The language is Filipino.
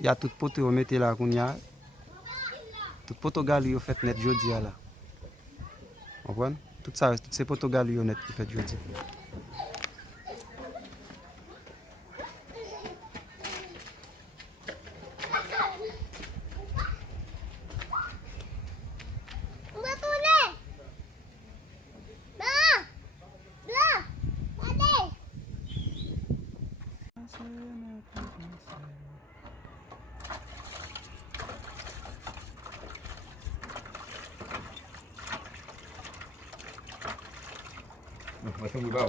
y a tout poto yo mette la koun ya. Tout poto gali yo fait net jodi ya la. Comprenez? Tout ça, tout ces poto gali yo net qui fait jodi. Mas tem lugar.